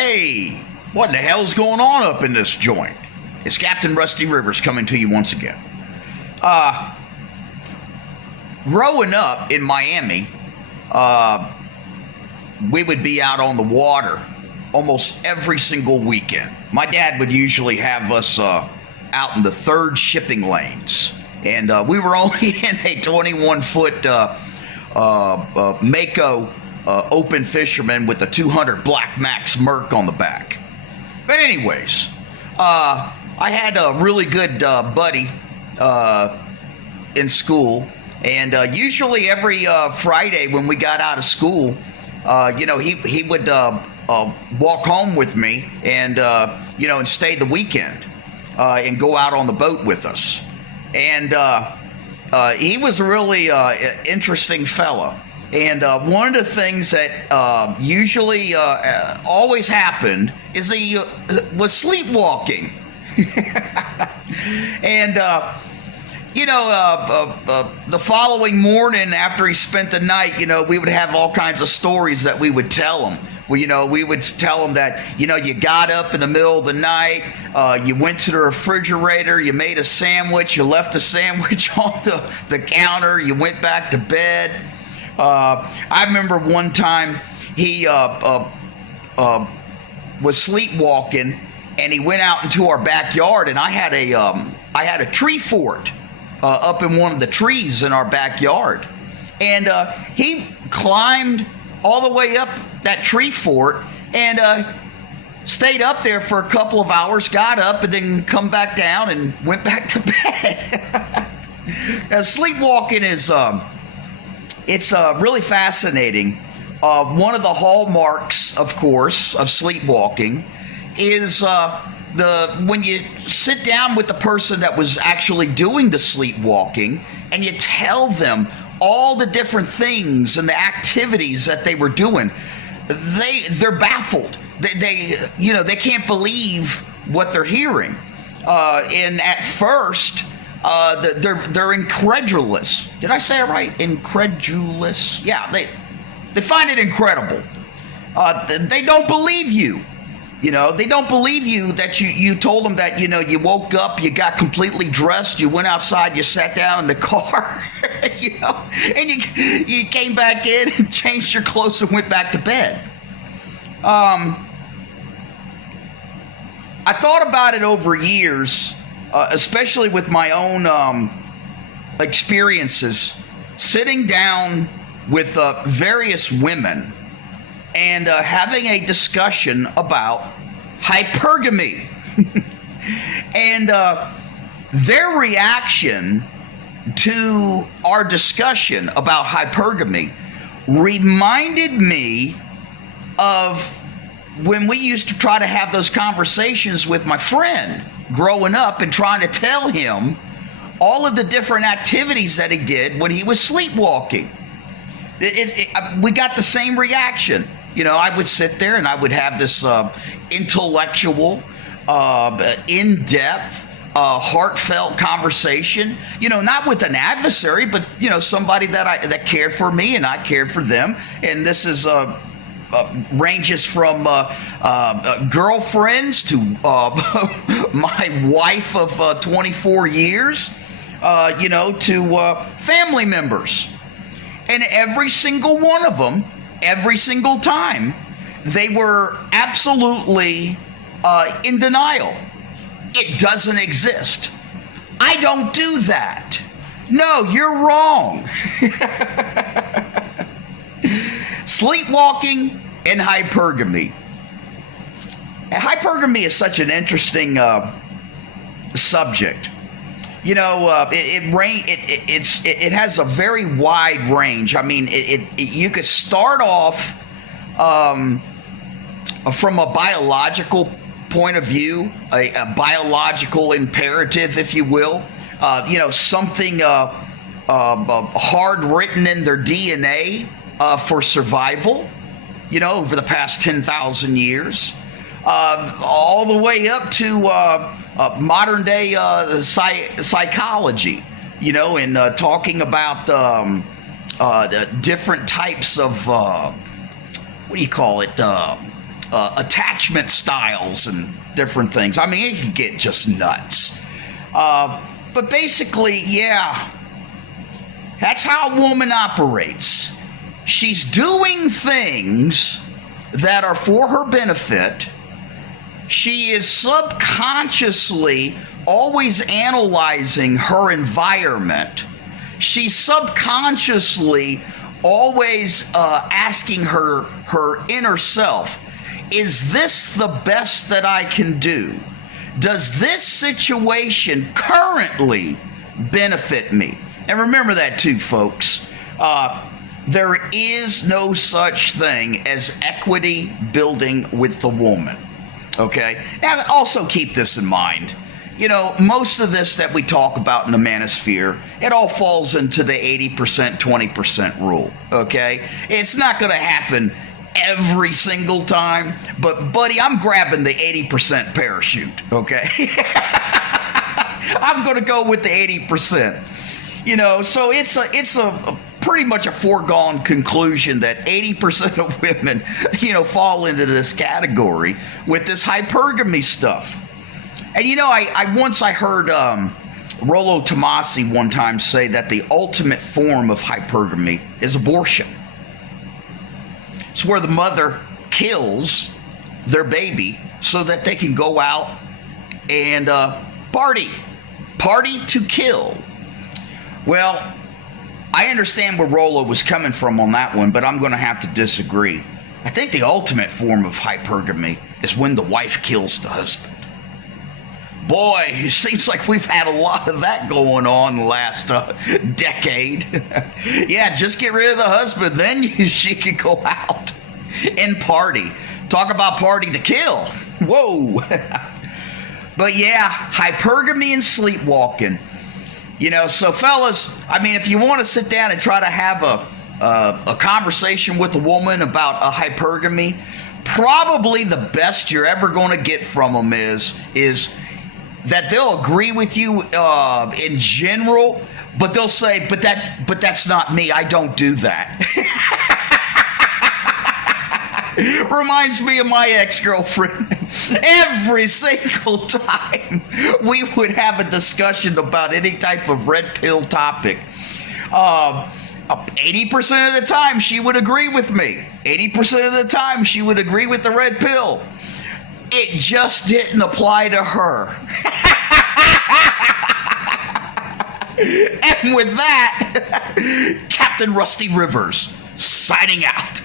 Hey, what in the hell's going on up in this joint? It's Captain Rusty Rivers coming to you once again. Growing up in Miami, we would be out on the water almost every single weekend. My dad would usually have us out in the third shipping lanes, and we were only in a 21-foot Mako open fisherman with a 200 Black Max Merc on the back. But anyways, I had a really good buddy in school, and usually every Friday when we got out of school, he would walk home with me and and stay the weekend and go out on the boat with us. And he was a really interesting fella. And one of the things that usually always happened is he was sleepwalking. And the following morning after he spent the night, we would have all kinds of stories that we would tell him. We would tell him that, you got up in the middle of the night, you went to the refrigerator, you made a sandwich, you left the sandwich on the counter, you went back to bed. I remember one time he was sleepwalking, and he went out into our backyard, and I had a tree fort up in one of the trees in our backyard, and he climbed all the way up that tree fort and stayed up there for a couple of hours, got up, and then come back down and went back to bed. Now, sleepwalking is it's really fascinating. One of the hallmarks, of course, of sleepwalking is when you sit down with the person that was actually doing the sleepwalking and you tell them all the different things and the activities that they were doing, they're baffled. They can't believe what they're hearing. And at first, they're incredulous. Did I say it right? Incredulous. Yeah, they find it incredible. They don't believe you. They don't believe you that you told them that, you woke up, you got completely dressed, you went outside, you sat down in the car, and you came back in and changed your clothes and went back to bed. I thought about it over years, especially with my own experiences, sitting down with various women and having a discussion about hypergamy. And their reaction to our discussion about hypergamy reminded me of when we used to try to have those conversations with my friend growing up and trying to tell him all of the different activities that he did when he was sleepwalking. We got the same reaction. I would sit there and I would have this intellectual, in-depth, heartfelt conversation, not with an adversary, but, somebody that cared for me and I cared for them. And this is ranges from girlfriends to my wife of 24 years, to family members. And every single one of them, every single time, they were absolutely in denial. It doesn't exist. I don't do that. No, you're wrong. Sleepwalking and hypergamy. And hypergamy is such an interesting subject. It has a very wide range. I mean, you could start off from a biological point of view, a biological imperative, if you will. Something hard written in their DNA for survival. Over the past 10,000 years, all the way up to modern day psychology, and talking about different types of attachment styles and different things. I mean, it can get just nuts. But basically, yeah, that's how a woman operates. She's doing things that are for her benefit. She is subconsciously always analyzing her environment. She's subconsciously always asking her inner self, is this the best that I can do? Does this situation currently benefit me? And remember that too, folks. There is no such thing as equity building with the woman. Okay? Now, also keep this in mind. You know, most of this that we talk about in the manosphere, it all falls into the 80%, 20% rule. Okay? It's not going to happen every single time, but buddy, I'm grabbing the 80% parachute, okay? I'm going to go with the 80%. You know, so it's a pretty much a foregone conclusion that 80% of women, you know, fall into this category with this hypergamy stuff. And you know, I once heard Rollo Tomasi one time say that the ultimate form of hypergamy is abortion. It's where the mother kills their baby so that they can go out and party to kill. Well, I understand where Rollo was coming from on that one, but I'm going to have to disagree. I think the ultimate form of hypergamy is when the wife kills the husband. Boy, it seems like we've had a lot of that going on the last decade. Yeah, just get rid of the husband, then she can go out and party. Talk about party to kill. Whoa. But yeah, hypergamy and sleepwalking. You know, so fellas, I mean, if you want to sit down and try to have a conversation with a woman about a hypergamy, probably the best you're ever going to get from them is that they'll agree with you in general, but they'll say, but that's not me. I don't do that. Reminds me of my ex-girlfriend. Every single time we would have a discussion about any type of red pill topic, 80% of the time she would agree with me. 80% of the time she would agree with the red pill. It just didn't apply to her. And with that, Captain Rusty Rivers signing out.